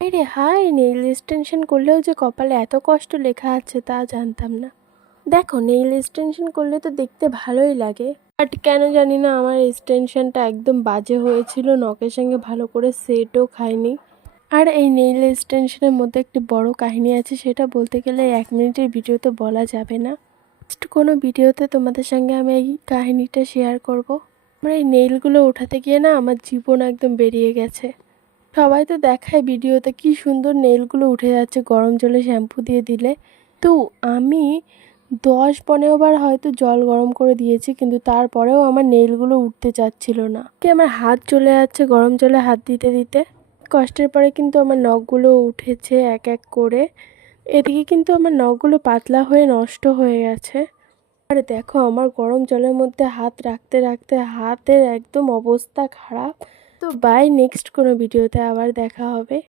আরে high, nail extension করলেও যে কপালে এত কষ্ট লেখা আছে তা জানতাম না। দেখো, নেইল এক্সটেনশন করলে তো দেখতে ভালোই লাগে, বাট কেন জানি না আমার এক্সটেনশনটা একদম বাজে হয়েছিল, নখের সঙ্গে ভালো করে সেটও খায়নি। আর এই নেইল এক্সটেনশনের মধ্যে একটি বড় কাহিনী আছে, সেটা বলতে গেলে 1 মিনিটের ভিডিওতে বলা যাবে না। নেক্সট কোনো ভিডিওতে তোমাদের সঙ্গে আমি এই কাহিনীটা শেয়ার করব। আমার এই নেইলগুলো ওঠাতে গিয়ে না আমার জীবন একদম বেরিয়ে গেছে। সবাই তো দেখায় ভিডিওতে কি সুন্দর নেইলগুলো উঠে যাচ্ছে গরম জলে শ্যাম্পু দিয়ে দিলে। তো আমি 10-15 বার হয়তো জল গরম করে দিয়েছি, কিন্তু তারপরেও আমার নেইলগুলো উঠতে চাচ্ছিল না। কি আমার হাত চলে যাচ্ছে গরম জলে হাত দিতে দিতে। কষ্টের পরে কিন্তু আমার নখগুলো উঠেছে এক এক করে। এদিকে কিন্তু আমার নখগুলো পাতলা হয়ে নষ্ট হয়ে গেছে। আর দেখো, আমার গরম জলের মধ্যে হাত রাখতে রাখতে হাতের একদম অবস্থা খারাপ। তো বাই, নেক্সট কোনো ভিডিওতে আবার দেখা হবে।